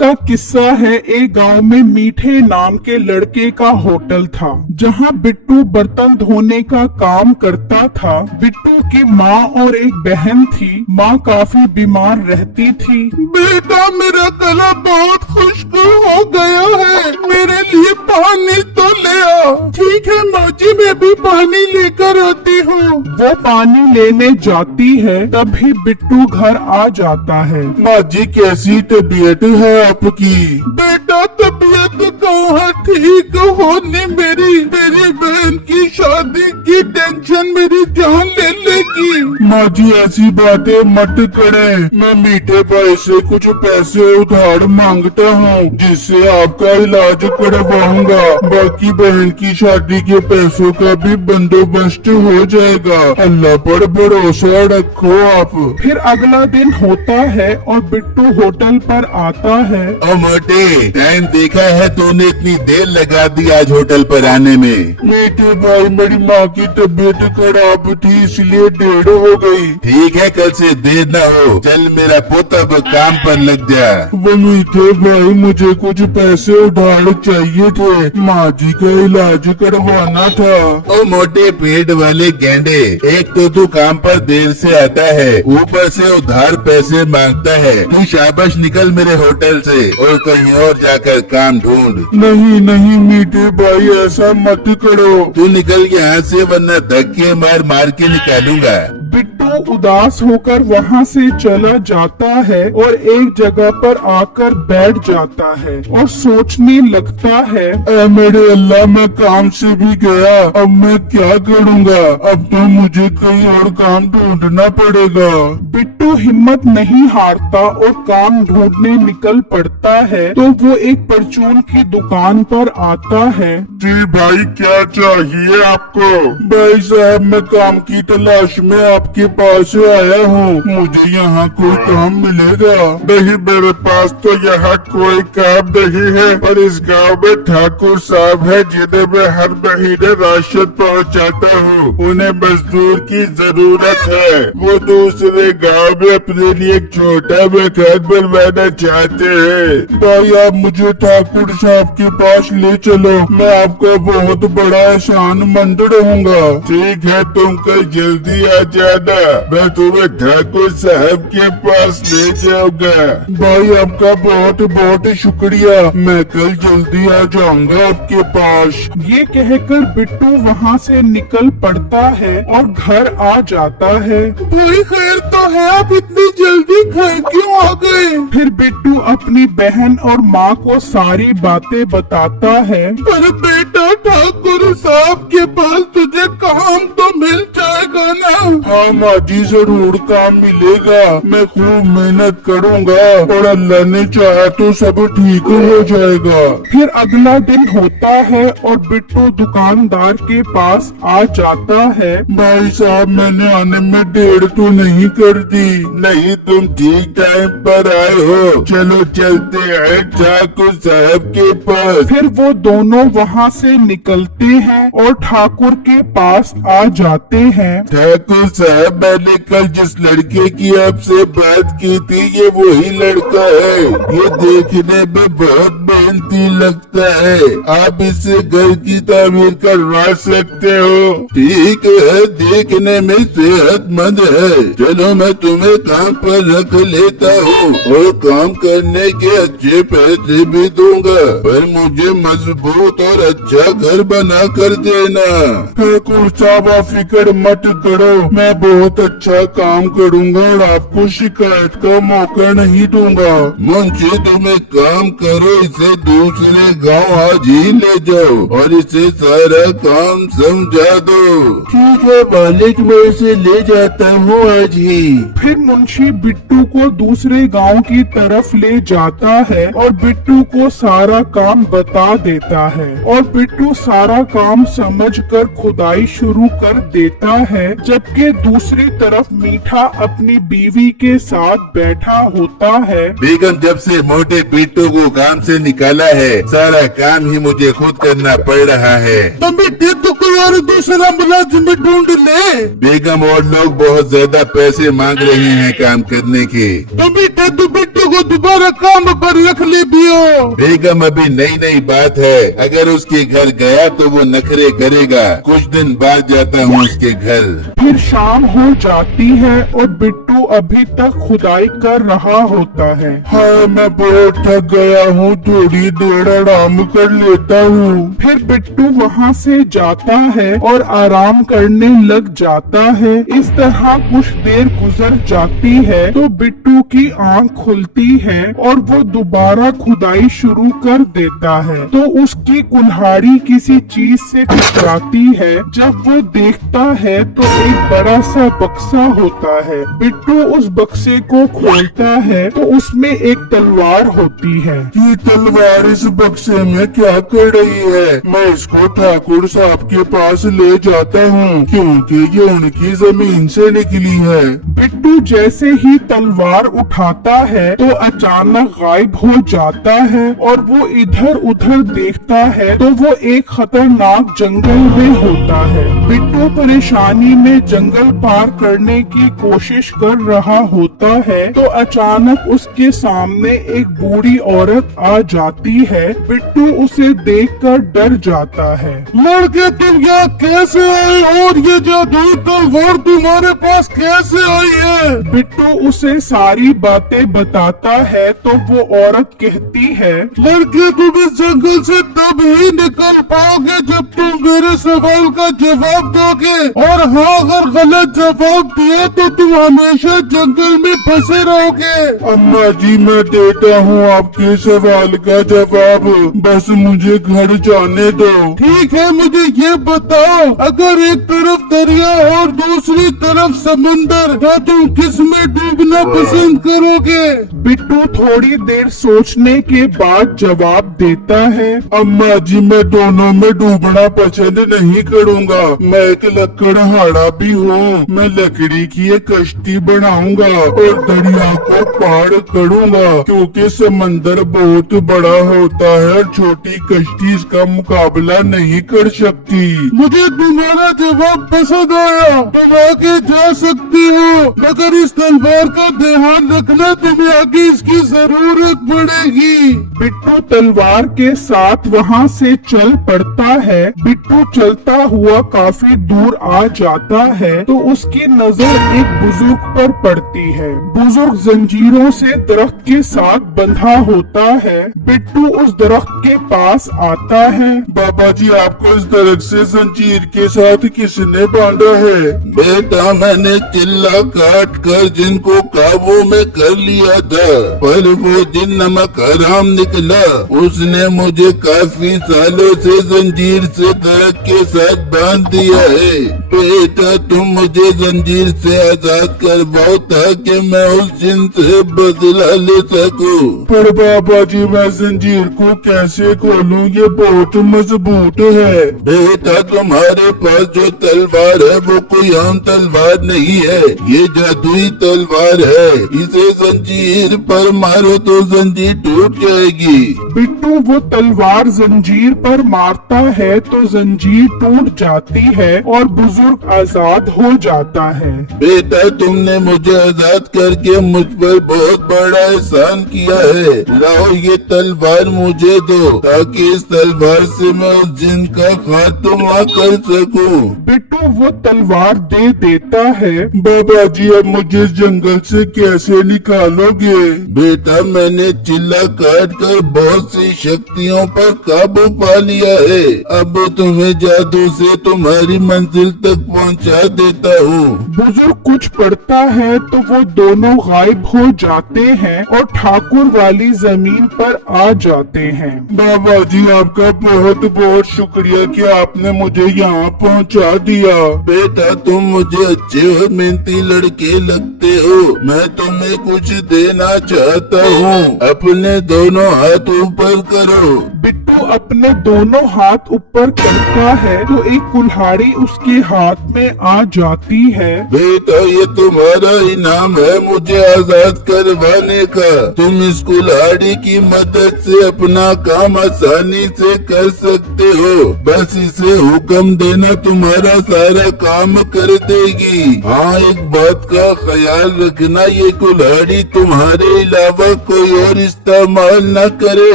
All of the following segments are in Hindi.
का किस्सा है, एक गांव में मीठे नाम के लड़के का होटल था, जहां बिट्टू बर्तन धोने का काम करता था। बिट्टू की माँ और एक बहन थी। माँ काफी बीमार रहती थी। बेटा, मेरा गला बहुत खुश्क हो गया है, मेरे लिए पानी तो ले आ। ठीक है माँ जी, मैं भी पानी लेकर आती हूँ। वो पानी लेने जाती है, तभी बिट्टू घर आ जाता है। माँ जी, कैसी तबीयत है आपकी? बेटा, तबीयत कहाँ ठीक होने, मेरी बहन की शादी की टेंशन मेरी जान ले लेगी। माँ जी, ऐसी बातें मत करें। मैं मीठे भाई से कुछ पैसे उधार मांगता हूँ, जिससे आपका इलाज करवाऊंगा। बाकी बहन की शादी के पैसों का भी बंदोबस्त हो जाएगा। अल्लाह पर भरोसा रखो आप। फिर अगला दिन होता है और बिट्टू होटल पर आता है। मोटे, टाइम देखा है तूने? इतनी देर लगा दी आज होटल पर आने में। मीठे भाई, मेरी माँ की तबीयत खराब थी, इसलिए देर हो गई। ठीक है, कल से देर न हो। चल मेरा पोता, अब काम पर लग जा। वो मीठे भाई, मुझे कुछ पैसे उधार चाहिए थे, माँ जी का इलाज करवाना था। ओ मोटे पेट वाले गेंडे, एक तो तू काम पर देर से आता है, ऊपर से उधार पैसे मांगता है। तू शाबाश, निकल मेरे होटल से और कहीं और जाकर काम ढूंढ। नहीं नहीं मीठे भाई, ऐसा मत करो। तू निकल यहाँ से, वरना धक्के मार मार के निकालूंगा। बिट्टू उदास होकर वहाँ से चला जाता है और एक जगह पर आकर बैठ जाता है और सोचने लगता है, ऐ मेरे अल्लाह, मैं काम से भी गया, अब मैं क्या करूँगा? अब तो मुझे कहीं और काम ढूंढना पड़ेगा। बिट्टू हिम्मत नहीं हारता और काम ढूंढने निकल पड़ता है। तो वो एक परचून की दुकान पर आता है। जी भाई, क्या चाहिए आपको? भाई साहब, मैं काम की तलाश में आपके पास आया हूँ, मुझे यहाँ कोई काम मिलेगा? नहीं, मेरे पास तो यहाँ कोई काम नहीं है, और इस गांव में ठाकुर साहब है, जिन्हें मैं हर महीने राशन पहुँचाता हूँ। उन्हें मजदूर की जरूरत है। वो दूसरे गांव में अपने लिए एक छोटा मकान बनवाना चाहते हैं। भाई, आप मुझे ठाकुर साहब के पास ले चलो, मैं आपका बहुत बड़ा एहसान मंद रहूंगा। ठीक है, तुम कल जल्दी आ जाना, मैं तुम्हें ठाकुर साहब के पास ले जाऊंगा। भाई, आपका बहुत बहुत शुक्रिया, मैं कल जल्दी आ जाऊंगा आपके पास। ये कहकर बिट्टू वहाँ से निकल पड़ता है और घर आ जाता है। भाई, खैर तो है, आप इतनी जल्दी घर क्यों आ गए? फिर बिट्टू अपनी बहन और माँ को सारी बातें बताता है। पर बेटा, ठाकुर साहब के पास तुझे काम तो मिल जाएगा ना? हाँ माँ जी, जरूर काम मिलेगा। मैं खूब मेहनत करूँगा और अल्लाह ने चाहा तो सब ठीक हो जाएगा। फिर अगला दिन होता है और बिट्टू दुकानदार के पास आ जाता है। भाई साहब, मैंने आने में देर तो नहीं कर दी? नहीं, तुम ठीक टाइम पर आए हो। चलो चलते हैं ठाकुर साहब के पास। फिर वो दोनों वहाँ से निकलते हैं और ठाकुर के पास आ जाते हैं। ठाकुर साहब, मैंने कल जिस लड़के की आपसे बात की थी, ये वही लड़का है। ये देखने में बहुत मेहनती लगता है, आप इससे घर की तामीर करवा सकते हो। ठीक है, देखने में सेहतमंद है। चलो, मैं तुम्हें काम पर रख लेता हूँ और काम करने के अच्छे पैसे भी दूंगा, पर मुझे मजबूत और अच्छा घर बना कर देना। ठाकुर साहब, आप फिक्र मत करो, मैं बहुत अच्छा काम करूँगा और आपको शिकायत का मौका नहीं दूंगा। मुंशी, तुम एक काम करो, इसे दूसरे गांव आज ही ले जाओ और इसे सारा काम समझा दो। ठीक है मालिक, मैं इसे ले जाता हूँ आज ही। फिर मुंशी बिट्टू को दूसरे गांव की तरफ ले जाता है और बिट्टू को सारा काम बता देता है और बिट्टू सारा काम समझकर खुदाई शुरू कर देता है। है, जबकि दूसरी तरफ मीठा अपनी बीवी के साथ बैठा होता है। बेगम, जब से मोटे बिट्टू को काम से निकाला है, सारा काम ही मुझे खुद करना पड़ रहा है। तो बेटे तो कोई और दूसरा मुलाजिम ढूंढ ले। बेगम, और लोग बहुत ज्यादा पैसे मांग रहे हैं काम करने के। तो बेटे तू बिट्टू को दोबारा काम पर रख ले भी हो। बेगम, अभी नई नई बात है, अगर उसके घर गया तो वो नखरे करेगा। कुछ दिन बाद जाता हूँ उसके घर। फिर शाम हो जाती है और बिट्टू अभी तक खुदाई कर रहा होता है। हाँ, मैं बहुत थक गया हूँ, थोड़ी देर आराम कर लेता हूँ। फिर बिट्टू वहाँ से जाता है और आराम करने लग जाता है। इस तरह कुछ देर गुजर जाती है तो बिट्टू की आंख खुलती है और वो दोबारा खुदाई शुरू कर देता है। तो उसकी कुल्हाड़ी किसी चीज से टकराती है। जब वो देखता है तो एक बड़ा सा बक्सा होता है। बिट्टू उस बक्से को खोलता है तो उसमें एक तलवार होती है। ये तलवार इस बक्से में क्या कर रही है? मैं इसको ठाकुर साहब के पास ले जाता हूँ, क्योंकि ये उनकी जमीन से निकली है। बिट्टू जैसे ही तलवार उठाता है तो अचानक गायब हो जाता है और वो इधर उधर देखता है तो वो एक खतरनाक जंगल में होता है। बिट्टू परेशानी में जंगल पार करने की कोशिश कर रहा होता है तो अचानक उसके सामने एक बूढ़ी औरत आ जाती है। बिट्टू उसे देखकर डर जाता है। लड़के, तुम यहाँ कैसे आए और ये जादुई तलवार तुम्हारे पास कैसे आई है? बिट्टू उसे सारी बातें बताता है तो वो औरत कहती है, लड़के, तुम इस जंगल से तब ही निकल पाओगे जब तुम मेरे सवाल का जवाब दोगे, और हाँ, अगर गलत जवाब दिया तो तुम हमेशा जंगल में फंसे रहोगे। अम्मा जी, मैं देता हूँ आपके सवाल का जवाब, बस मुझे घर जाने दो। ठीक है, मुझे ये बताओ, अगर एक तरफ दरिया और दूसरी तरफ समंदर, तो तुम किस में डूबना पसंद करोगे? बिट्टू थोड़ी देर सोचने के बाद जवाब देता है, अम्मा जी, मैं दोनों में डूबना पसंद नहीं करूँगा। मैं एक लकड़हारा भी हूँ। मैं लकड़ी की एक कश्ती बनाऊंगा और दरिया को पार करूँगा, क्योंकि समंदर बहुत बड़ा होता है और छोटी कश्ती इसका मुकाबला नहीं कर सकती। मुझे तुम्हारा जवाब पसंद आया, तुम आगे जा सकती हो, मगर इस तलवार का ध्यान रखना, तुम्हें आगे इसकी जरूरत पड़ेगी। बिट्टू तलवार के साथ वहाँ से चल पड़ता है। बिट्टू चलता हुआ काफी दूर आ जाता है तो उसकी नजर एक बुजुर्ग पर पड़ती है। बुजुर्ग जंजीरों से दरख्त के साथ बंधा होता है। बिट्टू उस दरख्त के पास आता है। बाबा जी, आपको इस दरख्त से जंजीर के साथ किसने बांधा है? बेटा, मैंने चिल्ला काट कर जिनको काबू में कर लिया था, पर वो दिन नमक हराम निकला। उसने मुझे काफी सालों से जंजीर से दरख्त के साथ बांध दिया है। बेटा, तुम मुझे जंजीर से आजाद करवाओ ताकि मैं उस जिन से बदला ले सकूं। पर बाबा जी, मैं जंजीर को कैसे खोलूं? ये बहुत मजबूत है। बेटा, तुम्हारे पास जो तलवार है वो कोई आम तलवार नहीं है, ये जादुई तलवार है। इसे जंजीर पर मारो तो जंजीर टूट जाएगी। बिट्टू वो तलवार जंजीर पर मारता है तो जंजीर टूट जाती है और बुजुर्ग आजाद हो जाता है। बेटा, तुमने मुझे आजाद करके मुझ पर बहुत बड़ा एहसान किया है। लाओ ये तलवार मुझे दो ताकि इस तलवार से मैं उस जिन का खात्मा कर सकूं। बिट्टू वो तलवार दे देता है। बाबा जी, अब मुझे इस जंगल से कैसे निकालोगे? बेटा, मैंने चिल्ला काट कर बहुत सी शक्तियों पर काबू पा लिया है। अब तुम्हें जादू से तुम्हारी मंजिल तक पहुंचा देता हूँ। बुजुर्ग कुछ पढ़ता है तो वो दोनों गायब हो जाते हैं और ठाकुर वाली जमीन पर आ जाते हैं। बाबा जी, आपका बहुत बहुत शुक्रिया कि आपने मुझे यहाँ पहुँचा दिया। बेटा, तुम मुझे अच्छे और मेहनती लड़के लगते हो। मैं तुम्हें कुछ देना चाहता हूँ। अपने दोनों हाथ ऊपर करो। बिट्टू अपने दोनों हाथ ऊपर करता है तो एक कुल्हाड़ी उसके हाथ में आ जाती है। बेटा ये तुम्हारा इनाम है मुझे आजाद करवाने का। तुम इस कुल्हाड़ी की मदद से अपना काम आसानी से कर सकते हो। बस इसे हुक्म देना तुम्हारा सारा काम कर देगी। हाँ एक बात का ख्याल रखना ये कुल्हाड़ी तुम्हारे अलावा कोई और इस्तेमाल न करे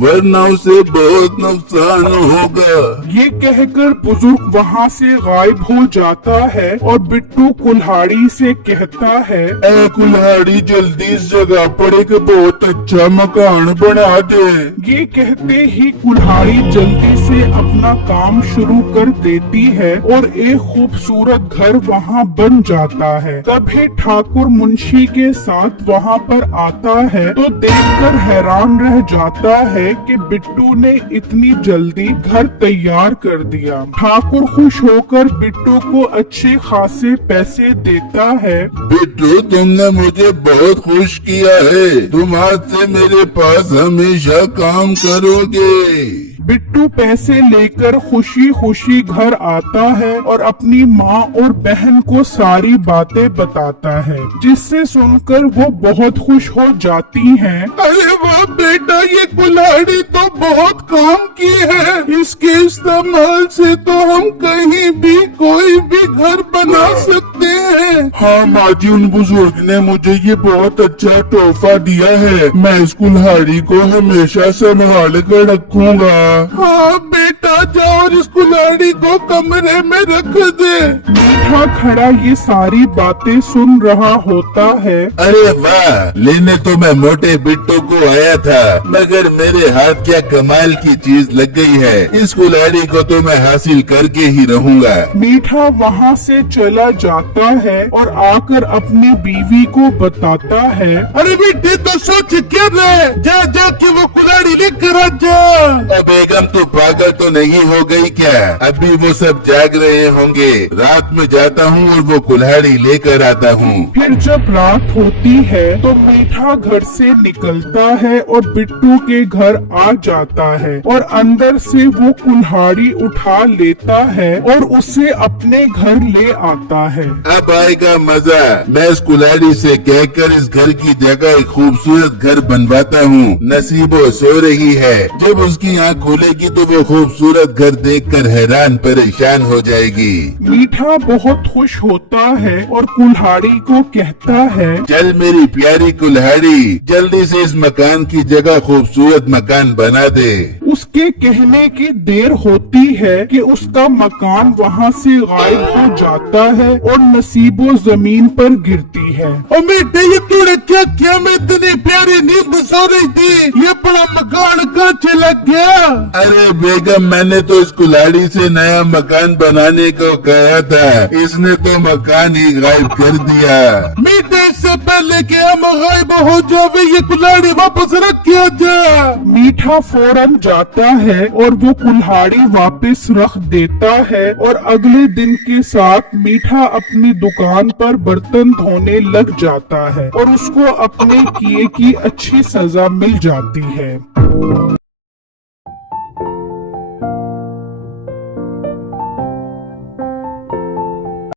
वरना उसे बहुत नुकसान होगा। ये कहकर बुजुर्ग वहाँ से गायब हो जाता है और बिट्टू कुल्हाड़ी से कहता है, ए कुल्हाड़ी जल्दी इस जगह पर एक बहुत अच्छा मकान बना दे। ये कहते ही कुल्हाड़ी जल्दी से अपना काम शुरू कर देती है और एक खूबसूरत घर वहाँ बन जाता है। तभी ठाकुर मुंशी के साथ वहाँ पर आता है तो देखकर हैरान रह जाता है कि बिट्टू ने इतनी जल्दी घर तैयार कर दिया। ठाकुर खुश होकर बिट्टू को अच्छे खासे पैसे देता है। बिट्टू तुमने मुझे बहुत खुश किया है। तुम आज से मेरे पास हमेशा काम करोगे। बिट्टू पैसे लेकर खुशी खुशी घर आता है और अपनी माँ और बहन को सारी बातें बताता है, जिससे सुनकर वो बहुत खुश हो जाती हैं। अरे वाह बेटा ये कुल्हाड़ी तो बहुत काम की है। इसके इस्तेमाल से तो हम कहीं भी कोई भी घर बना सकते हैं। हाँ माँ जी उन बुजुर्ग ने मुझे ये बहुत अच्छा तोहफा दिया है। मैं इस कुल्हाड़ी को हमेशा संभाल कर रखूंगा। हाँ बेटा जाओ और इस कुल्हाड़ी को कमरे में रख दे। मीठा खड़ा ये सारी बातें सुन रहा होता है। अरे वाह लेने तो मैं मोटे बिट्टू को आया था मगर मेरे हाथ क्या कमाल की चीज लग गई है। इस कुल्हाड़ी को तो मैं हासिल करके ही रहूंगा। मीठा वहाँ से चला जाता है और आकर अपनी बीवी को बताता है। अरे बेटे तो सोच क्या रहे जा जा के वो कुल्हाड़ी लेकर आ जा। अब बेगम तो पागल तो नहीं हो गई क्या? अभी वो सब जाग रहे होंगे। रात में जाता हूँ और वो कुल्हाड़ी लेकर आता हूँ। फिर जब रात होती है तो मीठा घर से निकलता है और बिट्टू के घर आ जाता है और अंदर से वो कुल्हाड़ी उठा लेता है और उसे अपने घर ले आता है। अब आएगा मजा। मैं इस कुल्हाड़ी से कहकर इस घर की जगह एक खूबसूरत घर बनवाता हूँ। नसीबो सो रही है, जब उसकी आँख खुलेगी तो वो खूबसूरत घर देखकर हैरान परेशान हो जाएगी। मीठा बहुत खुश होता है और कुल्हाड़ी को कहता है, चल मेरी प्यारी कुल्हाड़ी जल्दी से इस मकान की जगह खूबसूरत मकान बना दे। उसके कहने की देर होती है कि उसका मकान वहाँ से गायब हो जाता है और नसीबो जमीन पर गिरती है। और बेटे ये तूने क्या किया? मैं इतनी प्यारी नींद सो रही थी, ये बड़ा मकान कहाँ चला गया? अरे बेगम मैंने तो इस कुल्हाड़ी से नया मकान बनाने को कहा था, इसने तो मकान ही गायब कर दिया। बेटे इससे पहले कि हम गायब हो जावे ये कुल्हाड़ी वापस रख किया जा। मीठा फौरन जाता है और वो कुल्हाड़ी वापस रख देता है और अगले दिन के साथ मीठा अपनी दुकान पर बर्तन धोने लग जाता है और उसको अपने किए की अच्छी सजा मिल जाती है।